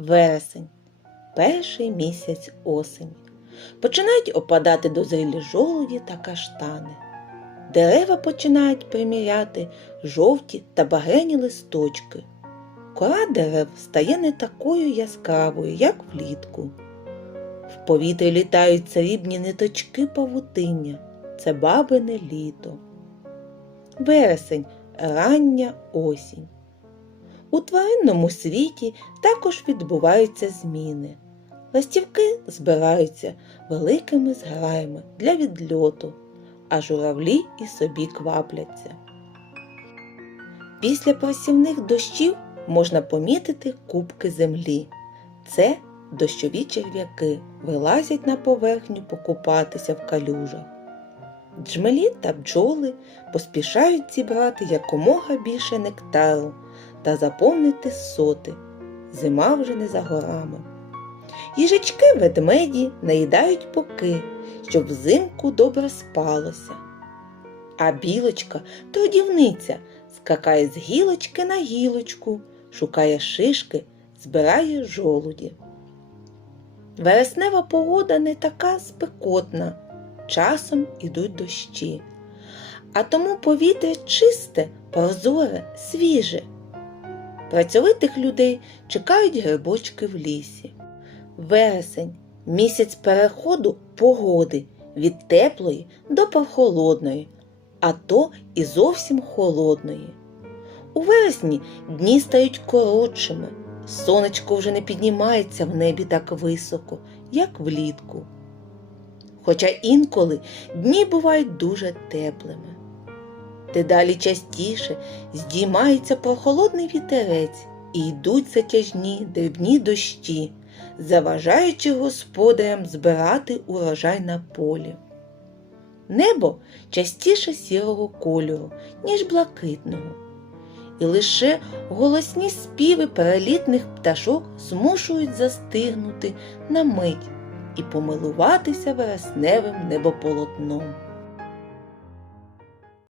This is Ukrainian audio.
вересень, перший місяць осені. Починають опадати дозрілі жолуді та каштани. Дерева починають приміряти жовті та багряні листочки. Кора дерев стає не такою яскравою, як влітку. В повітрі літають срібні ниточки павутиння. Це бабине літо. Вересень рання осінь. У тваринному світі також відбуваються зміни. Ластівки збираються великими зграями для відльоту, а журавлі і собі квапляться. Після посівних дощів можна помітити кубки землі. Це дощові черв'яки вилазять на поверхню покупатися в калюжах. Джмелі та бджоли поспішають зібрати якомога більше нектару та заповнити соти. Зима вже не за горами. Їжачки ведмеді наїдають боки, щоб взимку добре спалося. А білочка, трудівниця, скакає з гілочки на гілочку, шукає шишки, збирає жолуді. Вереснева погода не така спекотна, часом ідуть дощі, а тому повітря чисте, прозоре, свіже. Працьовитих людей чекають грибочки в лісі. Вересень місяць переходу погоди від теплої до прохолодної, а то і зовсім холодної. У вересні дні стають коротшими, сонечко вже не піднімається в небі так високо, як влітку. Хоча інколи дні бувають дуже теплими. Дедалі частіше здіймається прохолодний вітерець і йдуть затяжні дрібні дощі, заважаючи господарям збирати урожай на полі. Небо частіше сірого кольору, ніж блакитного, і лише голосні співи перелітних пташок змушують застигнути на мить і помилуватися вересневим небополотном.